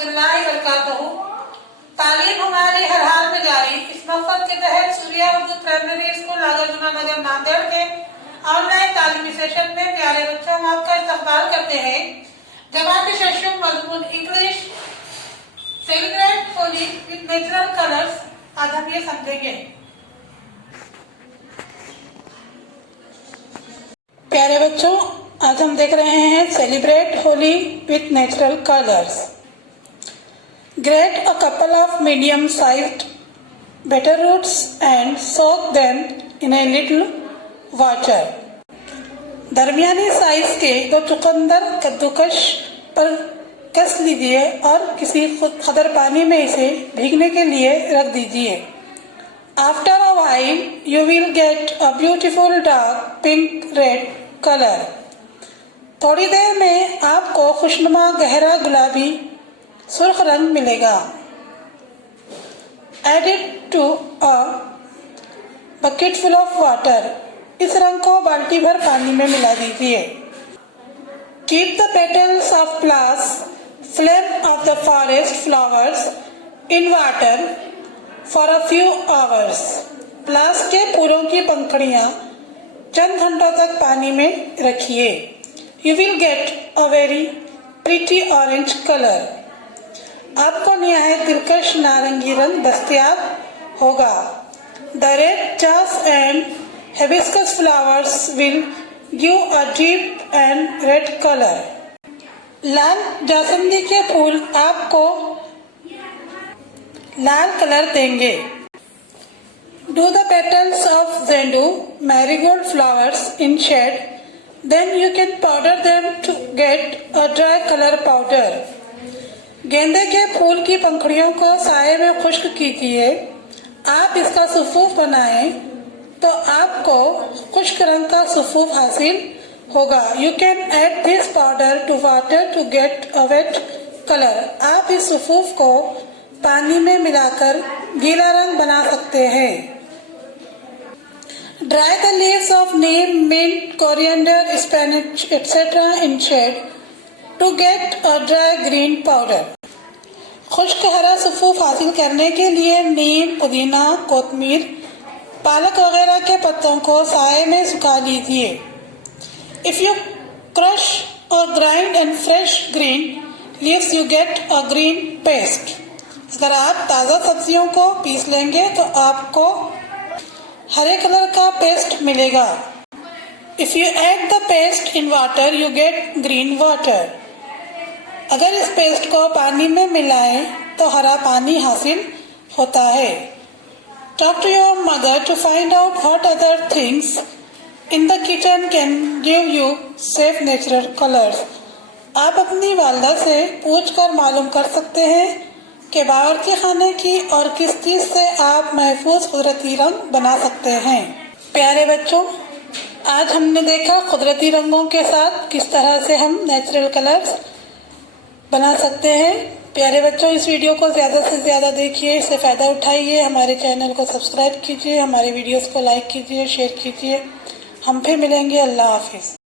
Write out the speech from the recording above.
रहमतुल्लाहि वबरकातुहू। तालीम हमारी हर हाल में जारी। इस मकसद के तहत सूर्या उर्दू प्राइमरी स्कूल नागार्जुना नगर नांदेड़ के ऑनलाइन तालीमी सेशन में प्यारे बच्चों हम आपका इस्तकबाल करते हैं। जमात शशुम मजमून English celebrate Holi with natural colours. आज हम ये समझेंगे। प्यारे बच्चों, आज हम देख रहे हैं celebrate Holi with natural colours. Grate a couple of medium-sized beetroots and soak them in a little water. दरमियानी साइज के 2 चुकंदर कद्दूकश पर कस लीजिए और किसी कदर पानी में इसे भीगने के लिए रख दीजिए। After a while, you will get a beautiful dark pink red color. थोड़ी देर में आपको खुशनुमा गहरा गुलाबी सुर्ख रंग मिलेगा। Add it to a bucket full of water. इस रंग को बाल्टी भर पानी में मिला दीजिए। Keep the petals of flowers, flame of the forest flowers in water for a few hours. प्लास के फूलों की पंखुड़ियां चंद घंटों तक पानी में रखिए। You will get a very pretty orange color. आपको निहायत दिलकश नारंगी रंग दस्तयाब होगा। The red jas and hibiscus flowers will give a deep and red color. लाल जासंदी के फूल आपको लाल कलर देंगे। Do the petals of zendu marigold flowers in shade, then you can powder them to get a dry color powder. गेंदे के फूल की पंखुड़ियों को साये में खुश्क कीजिए। आप इसका सुफूफ बनाएं तो आपको खुश्क रंग का सुफूफ हासिल होगा। You can add this powder to water to get a wet color. आप इस सुफूफ को पानी में मिलाकर गीला रंग बना सकते हैं। Dry the leaves of neem, mint, coriander, spinach, etc. in shade to get a dry green powder. खुश्क हरा सुफूफ हासिल करने के लिए नीम, पुदीना, कोतमीर, पालक वगैरह के पत्तों को साये में सुखा लीजिए। If you crush or grind and fresh green leaves, you get a green paste. अगर आप ताज़ा सब्जियों को पीस लेंगे तो आपको हरे कलर का पेस्ट मिलेगा। If you add the paste in water, you get green water. अगर इस पेस्ट को पानी में मिलाएं तो हरा पानी हासिल होता है। Talk to your mother to find out what other things in the kitchen can give you safe natural colors. आप अपनी वालदा से पूछकर मालूम कर सकते हैं कि बावर्ची खाने की और किस चीज़ से आप महफूज कुदरती रंग बना सकते हैं। प्यारे बच्चों, आज हमने देखा कुदरती रंगों के साथ किस तरह से हम नेचुरल कलर्स बना सकते हैं। प्यारे बच्चों, इस वीडियो को ज़्यादा से ज़्यादा देखिए, इससे फ़ायदा उठाइए। हमारे चैनल को सब्सक्राइब कीजिए, हमारे वीडियोस को लाइक कीजिए, शेयर कीजिए। हम फिर मिलेंगे। अल्लाह हाफिज़।